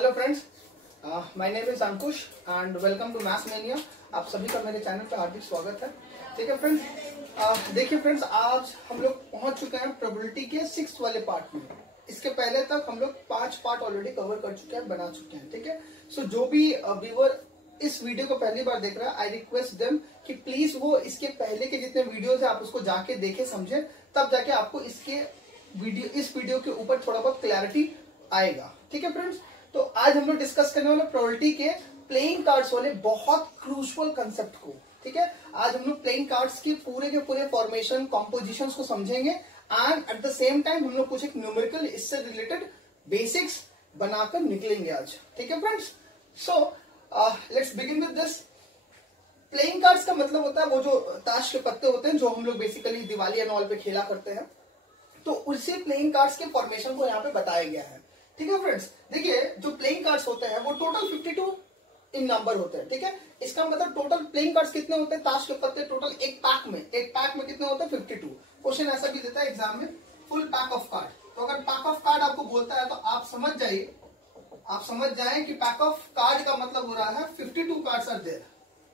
Hello friends, my name is Ankush and welcome to maths mania. आप सभी का मेरे चैनल पे हार्दिक स्वागत है। ठीक है फ्रेंड्स, देखिए फ्रेंड्स, आज हम लोग पहुंच चुके हैं प्रोबेबिलिटी के 6th वाले पार्ट में। इसके पहले तक हम लोग 5 पार्ट ऑलरेडी कवर कर चुके हैं, बना चुके हैं। ठीक है, सो जो भी व्यूअर इस वीडियो को पहली बार देख रहा है, आई रिक्वेस्ट देम कि प्लीज वो इसके पहले के जितने वीडियोस है आप उसको जाके देखे समझे, तब जाके आपको इस वीडियो के ऊपर थोड़ा बहुत क्लैरिटी आएगा। ठीक है फ्रेंड्स, तो आज हम लोग डिस्कस करने वाले प्रोबेबिलिटी के प्लेइंग कार्ड्स वाले बहुत क्रूशियल कंसेप्ट को। ठीक है, आज हम लोग प्लेइंग कार्ड्स की पूरे के पूरे फॉर्मेशन कॉम्पोजिशंस को समझेंगे and at the same time हम लोग कुछ एक न्यूमेरिकल इससे रिलेटेड बेसिक्स बनाकर निकलेंगे आज। ठीक है friends, so let's begin with this. Playing cards का मतलब होता है वो जो ताश के पत्ते होते हैं जो हम लोग बेसिकली दिवाली एंड ऑल पे खेला करते हैं, तो उसी प्लेइंग कार्ड्स के फॉर्मेशन को यहाँ पे बताया गया है। ठीक है फ्रेंड्स, देखिए जो प्लेइंग कार्ड्स होते हैं वो टोटल 52 इन नंबर होते हैं। ठीक है, इसका मतलब टोटल प्लेइंग कार्ड्स कितने होते हैं, ताश के पत्ते टोटल एक पैक में कितने होते हैं 52। क्वेश्चन ऐसा भी देता है एग्जाम में, फुल पैक ऑफ कार्ड। तो अगर पैक ऑफ कार्ड आपको बोलता है तो आप समझ जाइए कि पैक ऑफ कार्ड का मतलब हो रहा है 52 कार्ड्स आर देयर।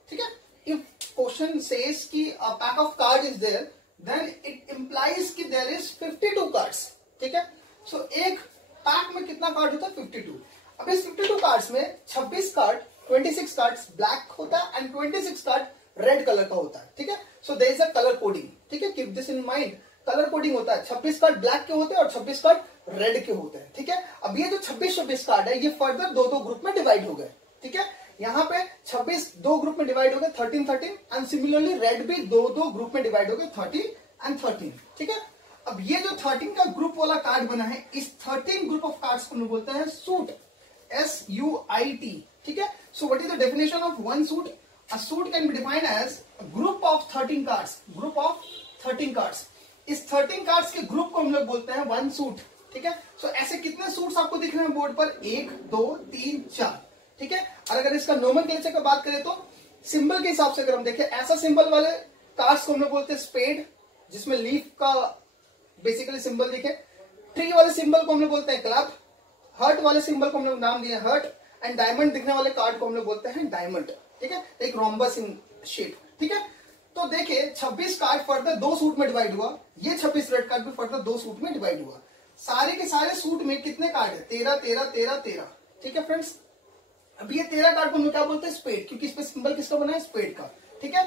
ठीक है, इफ क्वेश्चन सेज कि pack of card is there then it implies कि देयर इज 52 कार्ड्स। ठीक है, सो एक पैक में कितना कार्ड होता है 52। अब इस 52 कार्ड्स में 26 कार्ड्स ब्लैक होता है एंड 26 कार्ड रेड कलर का होता है। ठीक है, so there is a colour coding. ठीक है, keep this in mind, colour coding होता है। 26 कार्ड ब्लैक के होते हैं और 26 कार्ड रेड के होते हैं। ठीक है, अब ये जो 26 कार्ड है ये फर्दर दो ग्रुप में डिवाइड हो गए। ठीक है, यहाँ पे 26 दो ग्रुप में डिवाइड हो गए 13 एंड सिमिलरली रेड भी दो ग्रुप में डिवाइड हो गए 30 एंड 13। ठीक है, अब ये जो 13 का ग्रुप वाला कार्ड बना है, इस 13 ग्रुप ऑफ कार्ड्स को बोलते हैं सूट, SUIT। ठीक है, so what is the definition of one suit? A suit can be defined age group of 13 cards. इस 13 कार्ड्स के ग्रुप को हम लोग बोलते हैं वन सूट। ठीक है, सो ऐसे कितने सूट्स आपको दिख रहे हैं बोर्ड पर? 1 2 3 4। ठीक है, और अगर इसका नोमेनक्लेचर की बात करें तो सिंबल के हिसाब से अगर हम देखें, ऐसा सिंबल वाले कार्ड्स को हम लोग बोलते हैं स्पेड, जिसमें लीफ का बेसिकली सिंबल दिखे। ट्री वाले सिंबल को हम लोग बोलते हैं क्लब। हर्ट वाले सिंबल को हम लोग नाम दिया हर्ट एंड डायमंड दिखने वाले कार्ड को हम लोग बोलते हैं डायमंड। ठीक है, एक रोम्बस इन शेप। ठीक है, तो देखिए 26 कार्ड फर्दर 2 सूट में डिवाइड हुआ, ये 26 रेड कार्ड भी फर्दर 2 सूट में डिवाइड हुआ। सारे के सारे सूट में कितने कार्ड है? 13। ठीक है फ्रेंड्स, अब ये 13 कार्ड को हम लोग क्या बोलते हैं? स्पेड, क्योंकि इस पे सिंबल किसका बना है? स्पेड का। ठीक है,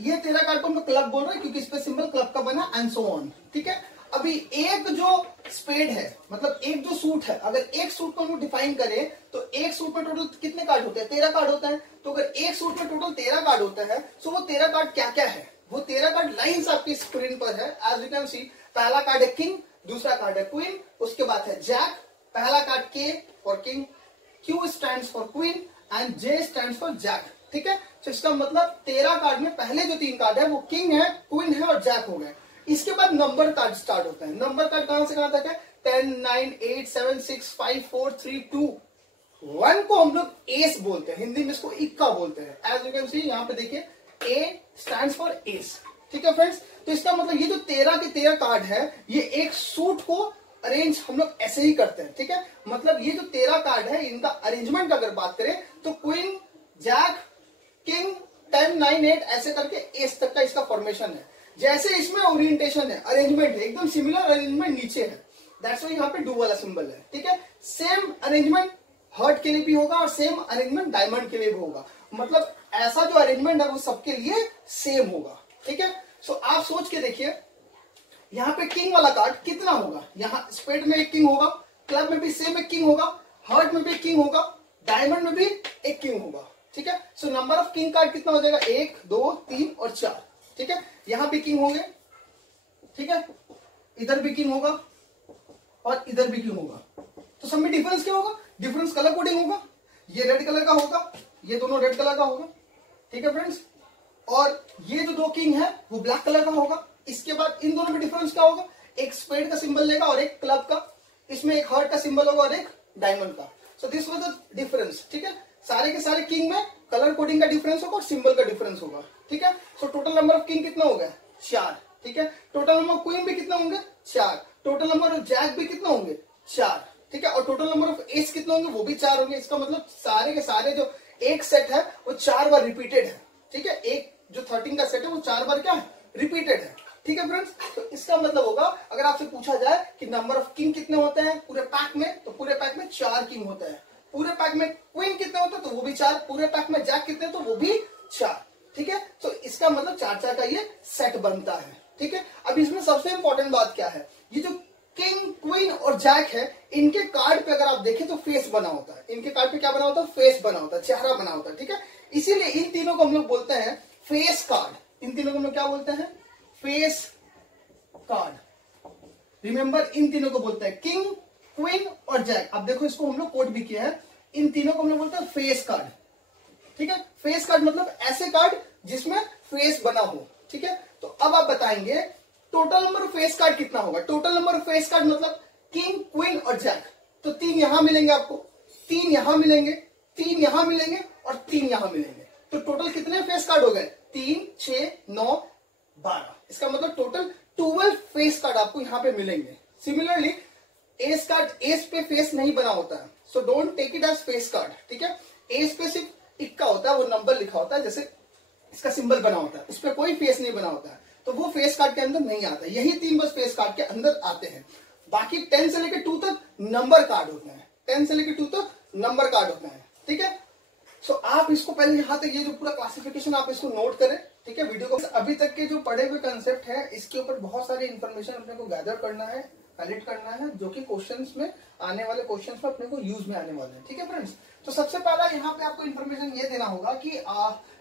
ये 13 कार्ड को हम लोग क्लब बोल रहे हैं क्योंकि इस पे सिंबल क्लब का बना एंड सो ऑन। ठीक है, अभी एक जो स्पेड है मतलब एक जो सूट है, अगर एक सूट को हम लोग डिफाइन करें तो एक सूट में टोटल कितने कार्ड होते हैं? 13 कार्ड होता है। तो अगर एक सूट में टोटल 13 कार्ड होता है तो वो 13 कार्ड क्या क्या है? वो 13 कार्ड लाइन्स आपकी स्क्रीन पर है, एज यू कैन सी। पहला कार्ड है किंग, दूसरा कार्ड है क्वीन, उसके बाद है जैक। पहला card K for king, Q stands for queen and J stands for jack. ठीक है, तो इसका मतलब 13 कार्ड में पहले जो 3 कार्ड है वो किंग है, क्वीन है और जैक हो गए। इसके बाद नंबर कार्ड स्टार्ट होता है। नंबर कार्ड कहां से कहां तक है? 10 9 8 7 6 5 4 3 2 1 को हम लोग एस बोलते हैं, हिंदी में इसको इक्का बोलते हैं। एज यू कैन सी यहाँ पे देखिए A स्टैंड्स फॉर एस। ठीक है फ्रेंड्स, तो इसका मतलब ये जो 13 के 13 कार्ड है ये एक सूट को अरेंज हम लोग ऐसे ही करते हैं। ठीक है, मतलब ये जो 13 कार्ड है इनका अरेंजमेंट अगर बात करें तो क्वीन जैक किंग 10 9 8 ऐसे करके एस तक का इसका फॉर्मेशन है। जैसे इसमें ओरिएंटेशन है, अरेंजमेंट है, एकदम सिमिलर अरेंजमेंट नीचे है, दैट्स व्हाई यहाँ पे डू वाला सिंबल है। ठीक है, सेम अरेंजमेंट हर्ट के लिए भी होगा और सेम अरेंजमेंट डायमंड के लिए भी होगा, मतलब ऐसा जो अरेंजमेंट है वो सबके लिए सेम होगा। ठीक है, सो आप सोच के देखिए यहाँ पे किंग वाला कार्ड कितना होगा? यहाँ स्पेड में एक किंग होगा, क्लब में भी सेम एक किंग होगा, हर्ट में भी एक किंग होगा, डायमंड में भी एक किंग होगा। ठीक है, so number of king card कितना हो जाएगा? 1 2 3 और 4। ठीक है, यहां भी किंग होंगे। ठीक है, इधर भी किंग होगा और इधर भी किंग होगा। तो सब में डिफरेंस क्या होगा? डिफरेंस कलर कोडिंग होगा। ये रेड कलर का होगा, ये दोनों रेड कलर का होगा। ठीक है फ्रेंड्स, और ये जो 2 किंग है वो ब्लैक कलर का होगा। इसके बाद इन दोनों में डिफरेंस क्या होगा? एक स्पेड का सिंबल लेगा और एक क्लब का, इसमें एक हर्ट का सिंबल होगा और एक डायमंड का। So this was the difference. ठीक है, सारे के सारे किंग में कलर कोडिंग का डिफरेंस होगा और सिंबल का डिफरेंस होगा। ठीक है, so total number of king कितना हो गया? 4। ठीक है, टोटल नंबर ऑफ क्वीन भी कितना होंगे? 4। टोटल नंबर ऑफ जैक भी कितना होंगे? 4। ठीक है, और टोटल नंबर ऑफ एज कितने होंगे, वो भी 4 होंगे। इसका मतलब सारे के सारे जो एक सेट है वो 4 बार रिपीटेड है। ठीक है, एक जो 13 का सेट है वो 4 बार क्या है, रिपीटेड है। ठीक है फ्रेंड्स, तो इसका मतलब होगा अगर आपसे पूछा जाए कि नंबर ऑफ किंग कितने होते हैं पूरे पैक में, तो पूरे पैक में 4 किंग होते हैं। पूरे पैक में क्वीन कितने होते हैं, तो वो भी 4। पूरे पैक में जैक कितने, तो वो भी 4। ठीक है, तो इसका मतलब 4-4 का ये सेट बनता है। ठीक है, अब इसमें सबसे इंपॉर्टेंट बात क्या है, ये जो किंग क्वीन और जैक है, इनके कार्ड पे अगर आप देखें तो फेस बना होता है। इनके कार्ड पे क्या बना होता है, फेस बना होता है, चेहरा बना होता है। ठीक है, इसीलिए इन तीनों को हम लोग बोलते हैं फेस कार्ड। इन तीनों को हम लोग क्या बोलते हैं, फेस कार्ड। रिमेंबर, इन तीनों को बोलते हैं किंग क्वीन और जैक। अब देखो इसको हम लोग कोड भी किया है, इन तीनों को हम लोग बोलते हैं फेस कार्ड। ठीक है, फेस कार्ड मतलब ऐसे कार्ड जिसमें फेस बना हो। ठीक है, तो अब आप बताएंगे total number of face card कितना होगा। Total number of face card मतलब किंग क्वीन और जैक, तो 3 यहां मिलेंगे आपको, 3 यहां मिलेंगे, 3 यहां मिलेंगे और 3 यहां मिलेंगे। तो टोटल कितने फेस कार्ड हो गए, 3, 6, 9, 12। इसका मतलब टोटल 12 फेस कार्ड आपको यहां पे मिलेंगे। सिमिलरली एस कार्ड, एस पे फेस नहीं बना होता है, so don't take it as face card. ठीक है, एस पे सिर्फ इक्का होता है, वो नंबर लिखा होता है, जैसे इसका सिंबल बना होता है, उस पर कोई फेस नहीं बना होता है, तो वो फेस कार्ड के अंदर नहीं आता। यही 3 बस फेस कार्ड के अंदर आते हैं। बाकी 10 से लेकर 2 तक नंबर कार्ड होते हैं, 10 से लेकर 2 तक नंबर कार्ड होते हैं। ठीक है, सो आप इसको पहले यहां तक ये जो पूरा क्लासिफिकेशन आप इसको नोट करें। ठीक है, वीडियो को अभी तक के जो पढ़े हुए कंसेप्ट है, इसके ऊपर बहुत सारी इंफॉर्मेशन अपने को गैदर करना है, कलेक्ट करना है, जो कि क्वेश्चंस में आने वाले क्वेश्चंस में अपने को यूज में आने वाले हैं। ठीक है फ्रेंड्स, तो सबसे पहला यहाँ पे आपको इन्फॉर्मेशन ये देना होगा कि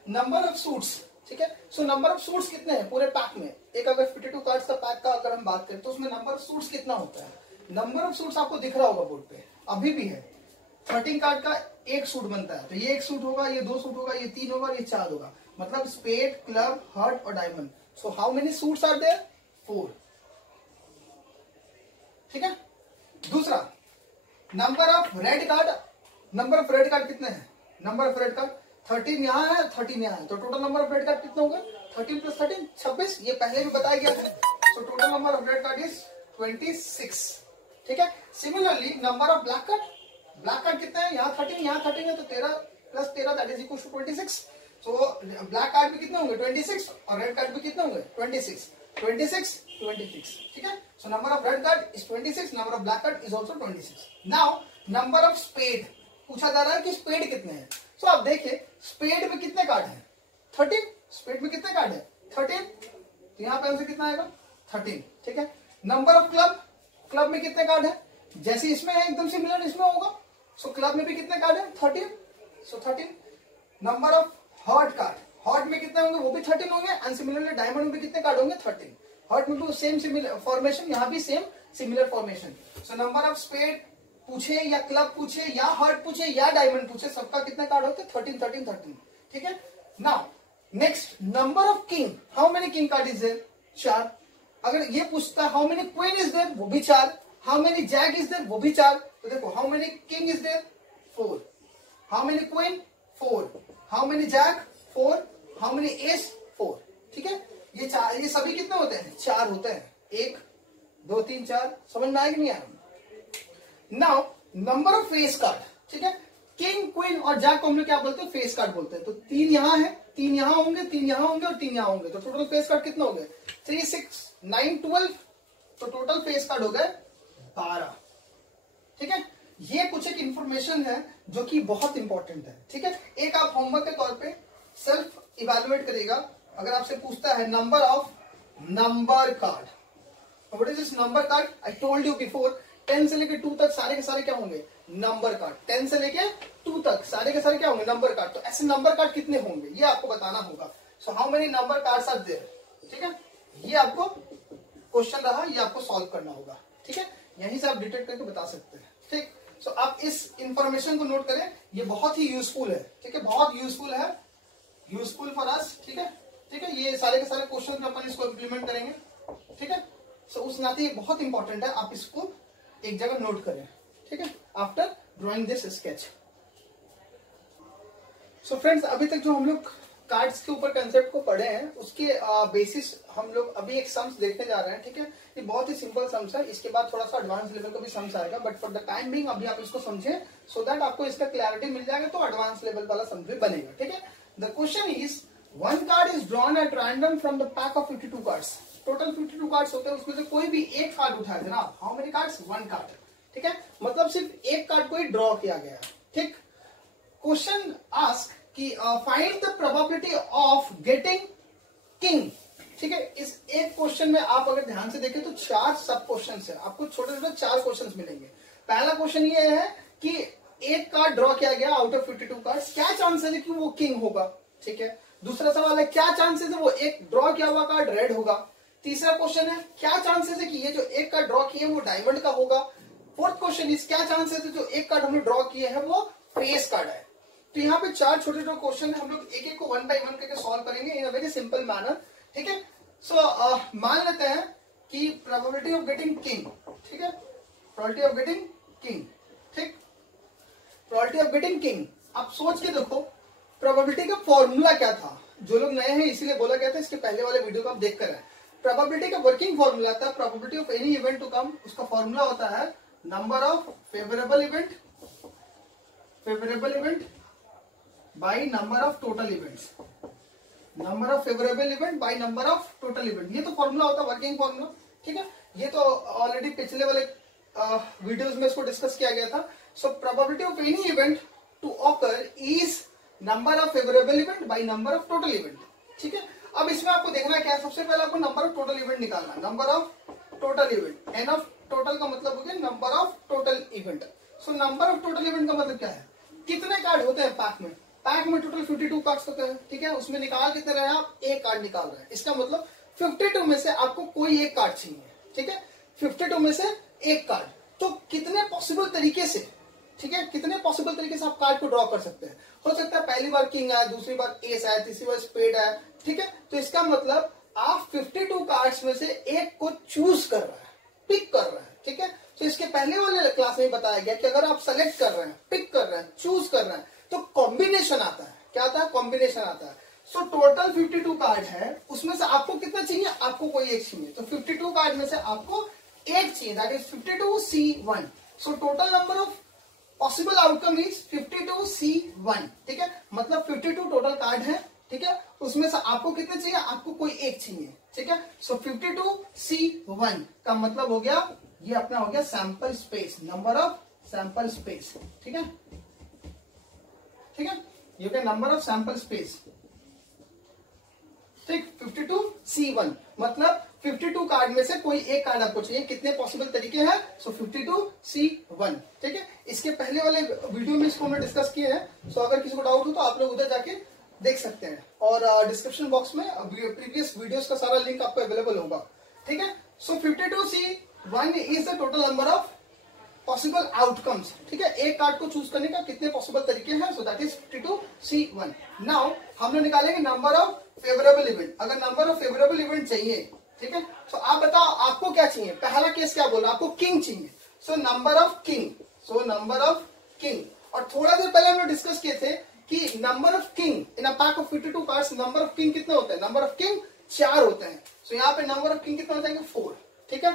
नंबर ऑफ सूट्स। ठीक है, सो नंबर ऑफ सूट्स कितने हैं पूरे पैक में। एक अगर 52 कार्ड्स का पैक का अगर हम बात करें तो उसमें नंबर ऑफ सूट्स कितना होता है। नंबर ऑफ सूट्स आपको दिख रहा होगा बोर्ड पे, अभी भी है। 13 कार्ड का एक सूट बनता है, तो ये एक सूट होगा, ये 2 सूट होगा, ये 3 होगा, ये 4 होगा, मतलब स्पेड, क्लब, हार्ट और diamond. So how many suits are there, 4। ठीक है, दूसरा number of red card. Number of red card कितने हैं, नंबर ऑफ रेड कार्ड 13 यहाँ है, 13 यहाँ है, तो total number of red card कितने होंगे, 13 + 13 26। ये पहले भी बताया गया था। So total number of red card is 26। ठीक है, similarly number of black card, black card कितने हैं, यहाँ 13, यहाँ 13 है, तो 13 + 13 that is equal to 26। So black card भी कितने होंगे, 26, और रेड कार्ड भी कितने होंगे, 26, 26, 26। ठीक है, so number of red card is 26, number of black card is also 26। Now number of spade पूछा जा रहा है कि स्पेड कितने हैं। सो आप देखिए स्पेड में कितने कार्ड हैं, 13। स्पेड में कितने कार्ड है, 13, तो यहाँ पे आंसर कितना आएगा, 13। ठीक है, नंबर ऑफ क्लब, क्लब में कितने कार्ड है, जैसे इसमें है एकदम सिमिलर इसमें होगा। सो क्लब में भी कितने कार्ड है, 13, सो 13। Number of heart card, heart में कितने होंगे, वो भी 13 होंगे, एंड सिमिलरली डायमंड में भी कितने कार्ड होंगे, 13। हार्ट में भी सेम सिमिलर फॉर्मेशन, यहाँ भी same similar formation. So number of spade पूछे या क्लब पूछे या हार्ट पूछे या डायमंड पूछे, सबका कितने कार्ड होते हैं, 13, 13, 13। ठीक है, now next number of king, how many king card is there, 4। अगर ये पूछता how many queen is there, वो भी 4। How many jack is there, वो भी 4। तो देखो how many king is there, 4। How many queen, 4। How many jack, 4। How many ace, 4। ठीक है, ये 4, ये सभी कितने होते हैं, 4 होते हैं। 1, 2, 3, 4। समझ में आएगा नहीं आएगा। Now number of face card. ठीक है, किंग क्वीन और जैक को हम लोग क्या बोलते हैं, फेस कार्ड बोलते हैं। तो 3 यहाँ है, 3 यहाँ होंगे, 3 यहाँ होंगे और 3 यहाँ होंगे, तो टोटल फेस कार्ड कितने हो गए, 3, 6, 9, 12। तो टोटल फेस कार्ड हो गए 12। ठीक है, ये कुछ एक इंफॉर्मेशन है जो कि बहुत इंपॉर्टेंट है। ठीक है, एक आप होमवर्क के तौर पे सेल्फ इवेलुएट करिएगा। अगर आपसे पूछता है number of number card, what is this number card, I told you before 10 से लेके 2 तक सारे के सारे क्या होंगे, नंबर कार्ड। 10 से लेके 2 तक सारे के सारे क्या होंगे, नंबर कार्ड। तो ऐसे नंबर कार्ड कितने होंगे ये आपको बताना होगा। So how many number cards are there. ठीक है, ये आपको क्वेश्चन रहा, ये आपको सॉल्व करना होगा। ठीक है, यहीं से आप डिटेक्ट करके बता सकते हैं। ठीक, सो आप इस इंफॉर्मेशन को नोट करें, ये बहुत ही यूजफुल है। ठीक है, बहुत यूजफुल है, यूजफुल फॉर अस। ठीक है, ठीक है, ये सारे के सारे क्वेश्चन अपन इसको इम्प्लीमेंट करेंगे। ठीक है, सो उस नाते ये बहुत इंपॉर्टेंट है, आप इसको एक जगह नोट करें। ठीक है, after drawing this sketch. So friends, अभी तक जो हम लोग कार्ड्स के ऊपर कंसेप्ट को पढ़े हैं उसके बेसिस हम लोग अभी एक सम्स देखने जा रहे हैं, ठीक है। ये बहुत ही सिंपल सम्स है, इसके बाद थोड़ा सा एडवांस लेवल का भी सम्स आएगा, but for the time being अभी आप इसको समझे सो दैट आपको इसका क्लैरिटी मिल जाएगा, तो एडवांस लेवल वाला सम्स भी बनेगा, ठीक है। The question is one card is drawn at random from the pack of 52 cards. Total 52 cards होते हैं, उसमें से कोई भी एक कार्ड उठाए जनाब। How many cards? One card, ठीक है। मतलब सिर्फ एक कार्ड को ही ड्रॉ किया गया, ठीक। क्वेश्चन आस्क कि find the probability of getting king, ठीक है। इस एक क्वेश्चन में आप अगर ध्यान से देखें तो 4 सब क्वेश्चन है, आपको छोटे छोटे 4 क्वेश्चन मिलेंगे। पहला क्वेश्चन ये है कि एक कार्ड ड्रॉ किया गया आउट ऑफ 52 कार्ड्स, क्या चांसेस है कि वो किंग होगा, ठीक है। दूसरा सवाल है क्या चांसेस है वो एक ड्रॉ किया हुआ कार्ड रेड होगा। तीसरा क्वेश्चन है क्या चांसेस है कि ये जो एक कार्ड ड्रॉ किए वो डायमंड का होगा। फोर्थ क्वेश्चन इज क्या चांसेस है जो एक कार्ड हमने ड्रॉ किए हैं वो फेस कार्ड है। तो यहाँ पे 4 छोटे छोटे क्वेश्चन है, हम लोग एक एक को 1 बाय 1 करके सॉल्व करेंगे इन अ वेरी सिंपल मैनर, ठीक है। सो मान लेते हैं कि प्रोबेबिलिटी ऑफ गेटिंग किंग, ठीक है, प्रोबेबिलिटी ऑफ गेटिंग किंग, ठीक, प्रोबेबिलिटी ऑफ गेटिंग किंग। आप सोच के देखो प्रोबेबिलिटी का फॉर्मूला क्या था। जो लोग नए हैं इसीलिए बोला गया था, इसके पहले वाले वीडियो को आप देख कर आए। प्रोबेबिलिटी का वर्किंग फॉर्मूला था probability of any event to come, उसका फॉर्मूला होता है number of favourable event by number of total events, number of favourable event by number of total event. ये तो फॉर्मूला होता है वर्किंग फॉर्मूला, ठीक है। ये तो ऑलरेडी पिछले वाले वीडियोस में इसको डिस्कस किया गया था। So probability of any event to occur is number of favourable event by number of total event, ठीक है। अब इसमें आपको देखना क्या है, सबसे पहले आपको नंबर ऑफ टोटल इवेंट निकालना है। Number of total event, N of total का मतलब हो गया number of total event. So number of total event का मतलब क्या है, कितने कार्ड होते हैं पैक में। पैक में टोटल 52 कार्ड्स होते हैं, ठीक है। उसमें निकाल कितने रहे हैं आप, एक कार्ड निकाल रहे हैं। इसका मतलब 52 में से आपको कोई एक कार्ड चाहिए, ठीक है। 52 में से एक कार्ड, तो कितने पॉसिबल तरीके से, ठीक है, कितने पॉसिबल तरीके से आप कार्ड को ड्रॉ कर सकते हैं। हो सकता है पहली बार किंग आया, दूसरी बार एस आया, तीसरी बार स्पेड आया, ठीक है। तो इसका मतलब आप 52 कार्ड्स में से एक को चूज कर रहे हैं, पिक कर रहे हैं, ठीक है। तो इसके पहले वाले क्लास में बताया गया कि अगर आप सेलेक्ट कर रहे हैं, पिक कर रहे हैं, चूज कर रहे हैं, तो कॉम्बिनेशन आता है। क्या आता है? कॉम्बिनेशन आता है। सो टोटल 52 कार्ड है, उसमें से आपको कितना चाहिए, आपको कोई एक चाहिए। तो 52 कार्ड में से आपको एक चाहिए, that is 52C1। So total number of possible outcome is 52C1, ठीक है। मतलब 52 टोटल कार्ड है, ठीक है। उसमें से आपको कितने चाहिए, आपको कोई एक चाहिए, ठीक है। सो 52C1 का मतलब हो गया, ये अपना हो गया sample space, number of sample space, ठीक है, ठीक है। ये क्या नंबर ऑफ सैंपल स्पेस, ठीक। 52C1 मतलब 52 कार्ड में से कोई एक कार्ड आपको चाहिए। कितने पॉसिबल तरीके हैं, सो 52C1, ठीक है। इसके पहले वाले वीडियो में इसको हमने डिस्कस किए हैं। सो अगर किसी को डाउट हो तो आप लोग उधर जाके देख सकते हैं, और डिस्क्रिप्शन बॉक्स में प्रीवियस वीडियोस का सारा लिंक आपको अवेलेबल होगा, ठीक है। सो 52C1 is the total number of possible outcomes, ठीक है। एक कार्ड को चूज करने का कितने पॉसिबल तरीके हैं, so that is 52C1। Now हम लोग निकालेंगे नंबर ऑफ फेवरेबल इवेंट। अगर नंबर ऑफ फेवरेबल इवेंट चाहिए, ठीक है, तो आप बताओ आपको क्या चाहिए। पहला केस क्या बोला, आपको किंग चाहिए। सो number of king, so number of king. और थोड़ा देर पहले हमने डिस्कस किए थे कि number of king in a pack of 52 cards, number of king कितने होते हैं, नंबर ऑफ किंग 4 होते हैं। सो यहाँ पे नंबर ऑफ किंग कितना हो जाएंगे, 4, ठीक है,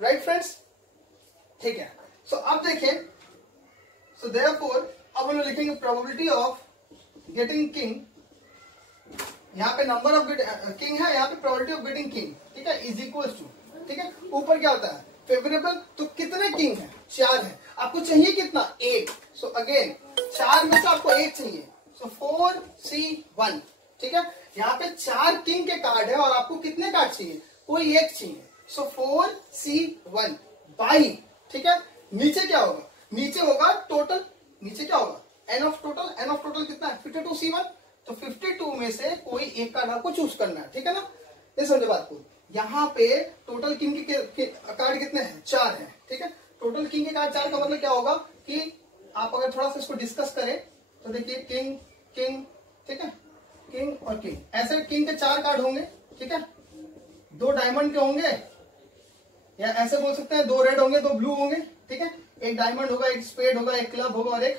राइट फ्रेंड्स, ठीक है। सो अब देखें, सो देयरफॉर अब हम लोग लिखेंगे प्रोबेबिलिटी ऑफ गेटिंग किंग। यहाँ पे नंबर ऑफ किंग है, यहाँ पे प्रोबेबिलिटी ऑफ गेटिंग किंग, ठीक है, इज इक्वल टू, ठीक है। ऊपर क्या होता है, फेवरेबल, तो कितने किंग है, 4 है। आपको चाहिए कितना, 1। सो अगेन 4 में से आपको 1 चाहिए, सो 4C1, ठीक है। यहाँ पे 4 किंग के कार्ड है और आपको कितने कार्ड चाहिए, कोई एक चाहिए। सो 4C1 बाई, ठीक है। नीचे क्या होगा, नीचे होगा टोटल, नीचे क्या होगा, N of total. N of total कितना है, 52C1। तो 52 में से कोई एक कार्ड आपको चूज करना है, ठीक है ना। ये समझे बात को। यहाँ पे टोटल किंग के कार्ड कितने हैं, 4 हैं, ठीक है। टोटल किंग के कार्ड 4 का मतलब क्या होगा कि आप अगर थोड़ा सा इसको डिस्कस करें तो देखिए किंग किंग, ठीक है, किंग और किंग, ऐसे किंग के 4 कार्ड होंगे, ठीक है। 2 डायमंड के होंगे, या ऐसे बोल सकते हैं 2 रेड होंगे, 2 ब्लू होंगे, ठीक है। एक डायमंड होगा, एक स्पेड होगा, एक क्लब होगा और एक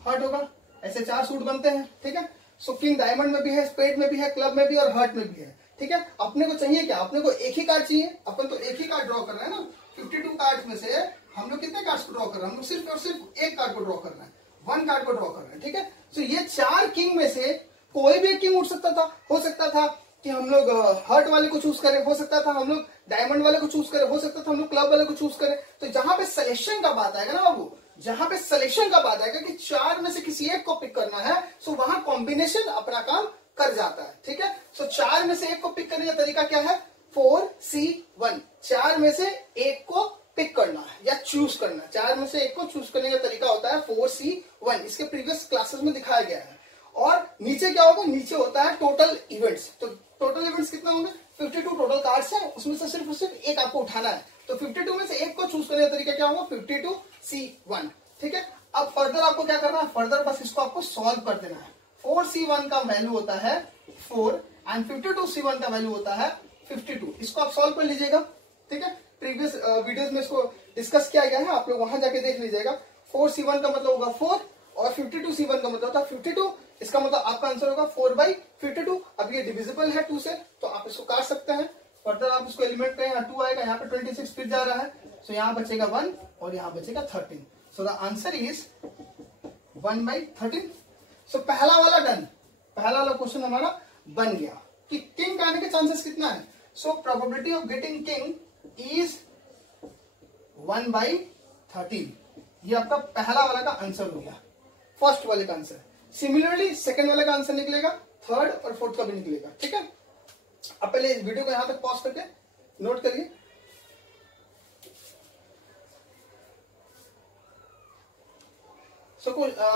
हार्ट होगा। ऐसे 4 सूट बनते हैं, ठीक है। सो किंग डायमंड में भी है, स्पेड में भी है, क्लब में भी और हार्ट में भी है। ठीक है, अपने को चाहिए क्या, अपने को एक ही कार्ड चाहिए, अपन तो एक ही कार्ड ड्रॉ कर रहे हैं ना। 52 कार्ड में से हम लोग कितने कार्ड्स को ड्रॉ कर रहे हैं, हम लोग सिर्फ और सिर्फ एक कार्ड को ड्रॉ कर रहे हैं, वन कार्ड को ड्रॉ कर रहे हैं। ठीक है, सो ये 4 किंग में से कोई भी एक किंग उठ सकता था। हो सकता था कि हम लोग हार्ट वाले को चूज करें, हो सकता था हम लोग डायमंड वाले को चूज करें, हो सकता था हम लोग क्लब वाले को चूज करें। तो जहां पे सिलेक्शन का बात आएगा ना बाबू, जहां पे सिलेक्शन का बात आएगा कि 4 में से किसी एक को पिक करना है, सो वहां कॉम्बिनेशन अपना काम कर जाता है। ठीक है, सो 4 में से एक को पिक करने का तरीका क्या है, 4C1। 4 में से एक को पिक करना है या चूज करना है, 4 में से एक को चूज करने का तरीका होता है 4C1। इसके प्रीवियस क्लासेस में दिखाया गया है। और नीचे क्या होगा, नीचे होता है टोटल इवेंट्स। तो टोटल इवेंट्स कितना होंगे, 52 टोटल कार्ड्स है, उसमें से सिर्फ एक आपको उठाना है। तो 52 में से एक को चूज करने का तरीका क्या होगा, 52C1। ठीक है, अब फर्दर आपको क्या करना है, फर्दर बस इसको आपको सॉल्व कर देना है। 4C1 का वैल्यू होता है 4 एंड 52C1 का वैल्यू होता है 52। इसको आप सॉल्व कर लीजिएगा। ठीक है, प्रीवियस वीडियोस में इसको डिस्कस किया गया है, आप लोग वहां जाके देख लीजिएगा। 4C1 का मतलब होगा 4 और 52C1 का मतलब होता है 52। इसका मतलब आपका आंसर होगा 4/52। अब ये डिविजिबल है 2 से, तो आप इसको काट सकते हैं। फर्दर आप इसको एलिमेंट करें, यहाँ 2 आएगा, यहाँ पे 26 फिर जा रहा है, सो यहाँ बचेगा 1 और यहाँ बचेगा 13। So the answer is 1/13। सो पहला वाला डन, पहला वाला क्वेश्चन हमारा बन गया कि किंग आने के चांसेस कितना है। सो probability of getting king is 1/13। ये आपका पहला वाला का आंसर हो गया, फर्स्ट वाले का आंसर। सिमिलरली सेकंड वाले का आंसर निकलेगा, थर्ड और फोर्थ का भी निकलेगा। ठीक है, अब पहले इस वीडियो को यहां तक पॉज करके नोट करिए।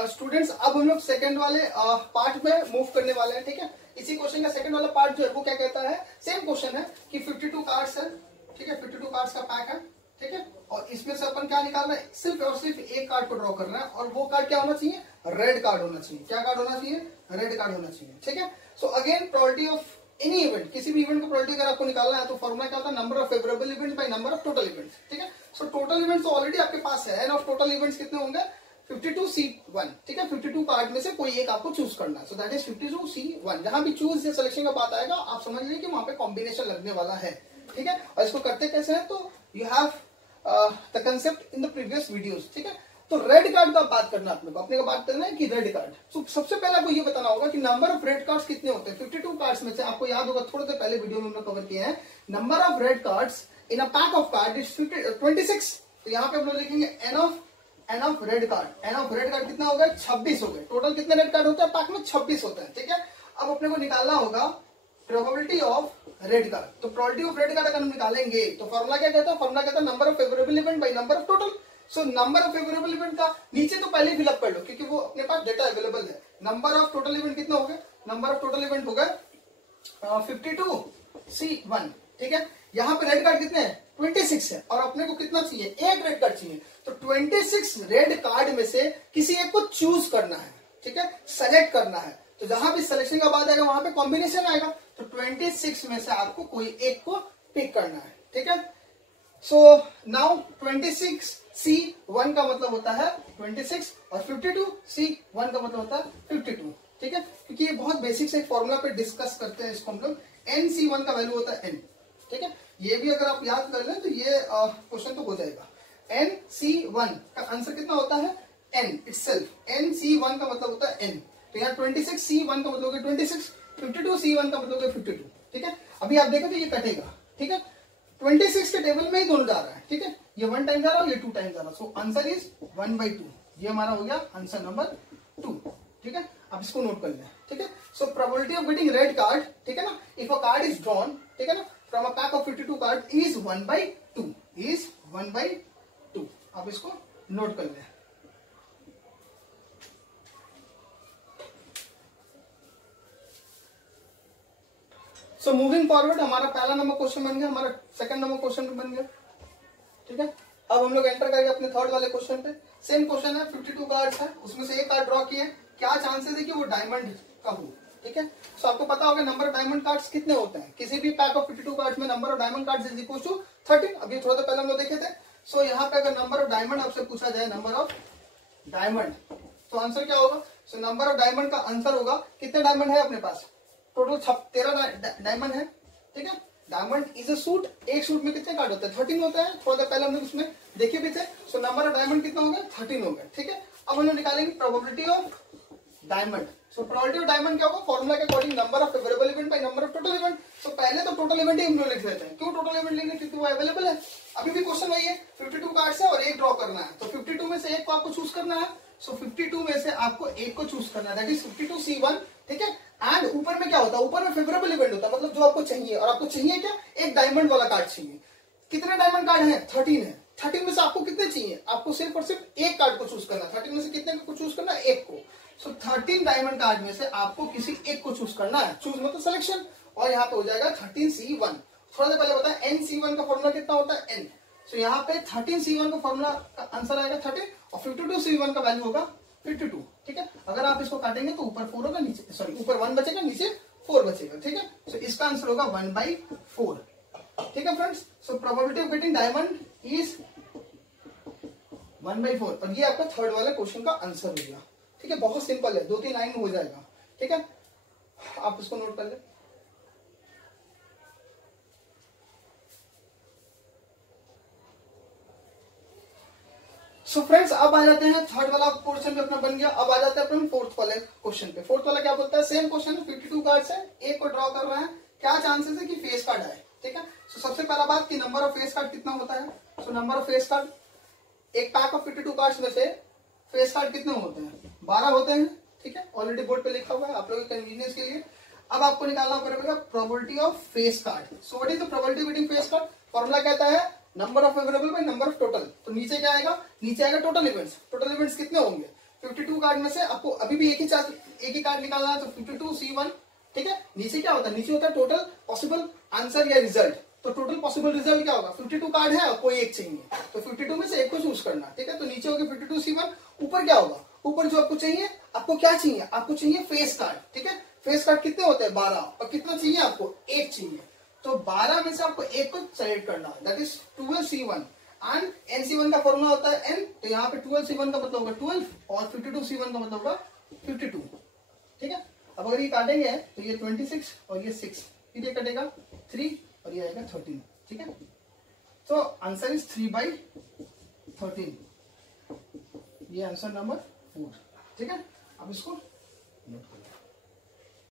स्टूडेंट्स अब हम लोग सेकंड वाले पार्ट में मूव करने वाले हैं। ठीक है, इसी क्वेश्चन का सेकंड वाला पार्ट जो है वो क्या कहता है, सेम क्वेश्चन है कि 52 कार्ड्स है। ठीक है, 52 कार्ड्स का पैक है। ठीक है, और इसमें से अपन क्या निकाल रहे हैं, सिर्फ और सिर्फ एक कार्ड को ड्रॉ कर रहे हैं, और वो कार्ड क्या होना चाहिए, रेड कार्ड होना चाहिए। क्या कार्ड होना चाहिए, रेड कार्ड होना चाहिए। ठीक है, so again probability of any event, किसी भी इवेंट को प्रोबेबिलिटी अगर आपको निकालना है तो फॉर्मूला क्या होता है, number of favourable events bye number of total events. ठीक है, सो टोटल इवेंट्स तो ऑलरेडी आपके पास है, एंड ऑफ टोटल इवेंट्स कितने होंगे, 52C1। ठीक है, 52 कार्ड में से कोई एक आपको चूज करना है, सो दैट इज 52C1। जहां भी चूज या सिलेक्शन का बात आएगा, आप समझ लीजिए कि वहां पे कॉम्बिनेशन लगने वाला है। ठीक है, और इसको करते कैसे है, तो you have the concept in the previous videos. ठीक है, तो रेड कार्ड का बात करना है अपने को बात करना है कि रेड कार्ड। तो सबसे पहले आपको ये बताना होगा कि नंबर ऑफ रेड कार्ड्स कितने होते हैं। 52 कार्ड्स में से आपको याद होगा, थोड़ी देर पहले वीडियो में हमने कवर किया है, number of red cards in a pack of card is 26। तो यहाँ पे हम लोग लिखेंगे N of red card. N of red card कितना होगा, 26 हो गए। टोटल कितने रेड कार्ड होते हैं पैक में, 26 होते हैं। ठीक है, अब अपने को निकालना होगा प्रोबेबिलिटी ऑफ रेड कार्ड। तो प्रोबेबिलिटी ऑफ रेड कार्ड अगर हम निकालेंगे तो फॉर्मूला क्या कहता है, फॉर्मूला कहता है number of favourable event by number of total. So number of favourable event का नीचे तो पहले फिलअप कर लो, क्योंकि वो अपने पास डेटा अवेलेबल है। नंबर ऑफ टोटल इवेंट कितना हो गया, नंबर ऑफ टोटल इवेंट हो गया 52C1। ठीक है, यहाँ पे रेड कार्ड कितने हैं, 26 है, और अपने को कितना चाहिए, एक रेड कार्ड चाहिए। तो 26 रेड कार्ड में से किसी एक को चूज करना है। ठीक है, सेलेक्ट करना है। तो जहां भी सिलेक्शन का बात आएगा वहां पे कॉम्बिनेशन आएगा। तो 26 में से आपको कोई एक को पिक करना है। ठीक है, सो नाउ 26C1 का मतलब होता है 26 और 52C1 का मतलब होता है 52। ठीक है, क्योंकि ये बहुत बेसिक से एक फॉर्मूला पे डिस्कस करते हैं इसको हम लोग। NC1 का वैल्यू होता है n। ठीक है, ये भी अगर आप याद कर लें तो ये क्वेश्चन तो हो जाएगा। NC1 का आंसर कितना होता है, n इटसेल्फ। NC1 का मतलब होता है n। तो यहाँ 26C1 का मतलब है 26, 52C1 का मतलब है 52। ठीक है, अभी आप देखो तो ये कटेगा। ठीक है, 26 के टेबल में ही दोनों जा रहा है। ठीक है, ये 1 टाइम जा रहा है, ये 2 टाइम जा रहा है। So answer is 1/2। ये हमारा हो गया आंसर नंबर 2। ठीक है, आप इसको नोट कर लें। ठीक है, सो probability of getting red card, ठीक है ना, if a card is drawn, ठीक है ना, from a pack of 52 card is 1/2, is 1/2। आप इसको नोट कर लें। सो मूविंग फॉरवर्ड, हमारा पहला नंबर क्वेश्चन बन गया, हमारा सेकंड नंबर क्वेश्चन बन गया। ठीक है, अब हम लोग एंटर करेंगे अपने थर्ड वाले क्वेश्चन पे। सेम क्वेश्चन है, 52 कार्ड्स है, उसमें से एक कार्ड ड्रॉ किए, क्या चांसेस है कि वो डायमंड का हो। ठीक है, सो आपको पता होगा नंबर ऑफ डायमंड कार्ड्स कितने होते हैं किसी भी पैक ऑफ 52 कार्ड्स में, number of diamond cards is equal to 13। अभी थोड़ा सा पहले हम लोग देखे थे। सो यहाँ पे अगर नंबर ऑफ डायमंड आपसे पूछा जाए, नंबर ऑफ डायमंड, तो आंसर क्या होगा? सो नंबर ऑफ डायमंड का आंसर होगा, कितने डायमंड है अपने पास? टोटल 13 डायमंड है, ठीक है। डायमंड इज अ सूट, एक सूट में कितने कार्ड होते हैं? 13 होता है। थोड़ा देर पहले हमने उसमें देखे भी थे। सो नंबर ऑफ डायमंड कितना हो गया? 13 हो गया, ठीक है। अब हम लोग निकालेंगे probability of diamond. So probability of diamond क्या होगा? फॉर्मूला के according number of favourable event by number of total event. So पहले तो टोटल इवेंट ही हम लोग लिख लेते हैं। क्यों टोटल इवेंट लिखेंगे? क्योंकि वो अवेलेबल है। अभी भी क्वेश्चन वही है, 52 कार्ड्स है और एक ड्रॉ करना है। तो 52 में से एक को आपको चूज करना है। सो 52 में से आपको एक को चूज करना है, दैट इज 52C1, ठीक है। एंड ऊपर में क्या होता है? ऊपर में फेवरेबल इवेंट होता है, मतलब जो आपको चाहिए। और आपको चाहिए क्या? एक डायमंड वाला कार्ड चाहिए। कितने डायमंड कार्ड है? 13 है। 13 में से आपको कितने चाहिए? आपको सिर्फ और सिर्फ एक कार्ड को चूज करना है। 13 में से कितने को चूज करना है? एक को। सो 13 डायमंड कार्ड में से आपको किसी एक को चूज करना है। चूज मतलब सिलेक्शन। और यहाँ पे हो जाएगा 13C1। थोड़ा देर पहले बताया NC1 का फॉर्मूला कितना होता है? N। सो यहाँ पे 13C1 का फॉर्मूला का आंसर आएगा 13 और 52C1 का वैल्यू होगा 52, ठीक है। अगर आप इसको काटेंगे तो ऊपर 4 होगा, नीचे सॉरी ऊपर 1 बचेगा, नीचे 4 बचेगा, ठीक है। सो इसका आंसर होगा 1/4, ठीक है friends. So probability of getting diamond is 1/4 और ये आपका थर्ड वाले क्वेश्चन का आंसर हो गया, ठीक है। बहुत सिंपल है, 2-3 लाइन में हो जाएगा, ठीक है। आप इसको नोट कर ले। सो फ्रेंड्स अब आ जाते हैं, थर्ड वाला पोर्शन भी अपना बन गया। अब आ जाते हैं अपन फोर्थ वाले क्वेश्चन पे। फोर्थ वाला क्या बोलता है? सेम क्वेश्चन है, 52 कार्ड्स है, एक को ड्रॉ कर रहे हैं, क्या चांसेस है कि फेस कार्ड आए, ठीक है। सो सबसे पहला बात कि नंबर ऑफ फेस कार्ड कितना होता है? So number of face card, एक पैक ऑफ 52 कार्ड्स में से फेस कार्ड कितने होते हैं? 12 होते हैं, ठीक है। ऑलरेडी बोर्ड पे लिखा हुआ है आप लोगों के कन्वीनियंस के लिए। अब आपको निकालना पड़ेगा probability of face card. So what is the probability getting face card? Formula कहता है number of favourable bye number of total. तो नीचे क्या आएगा? नीचे आएगा टोटल इवेंट्स। टोटल इवेंट्स कितने होंगे? 52 कार्ड में से आपको अभी भी एक ही कार्ड निकालना है, तो 52C1, ठीक है। नीचे क्या होता है? नीचे होता है टोटल पॉसिबल आंसर या रिजल्ट। तो टोटल पॉसिबल रिजल्ट क्या होगा? 52 कार्ड है और कोई एक चाहिए, तो 52 में से एक को चूज करना, ठीक है। तो नीचे होगा 52C1, ऊपर क्या होगा? ऊपर जो आपको चाहिए, आपको क्या चाहिए? आपको चाहिए फेस कार्ड, ठीक है। फेस कार्ड कितने होते हैं? 12। और कितना चाहिए आपको? एक चाहिए। तो 12 में से आपको एक को सेलेक्ट करना है, that is 12C1 and NC1 का फॉर्मूला होता है N। तो यहाँ पे 12C1 का मतलब होगा 12 और 52C1 का मतलब होगा 52, ठीक है। अब अगर ये काटेंगे तो ये 26 और ये 6, फिर ये कटेगा 3 और ये आएगा 13, ठीक है। तो आंसर इज 3/13, ये आंसर नंबर 4, ठीक है। अब इसको नोट करो।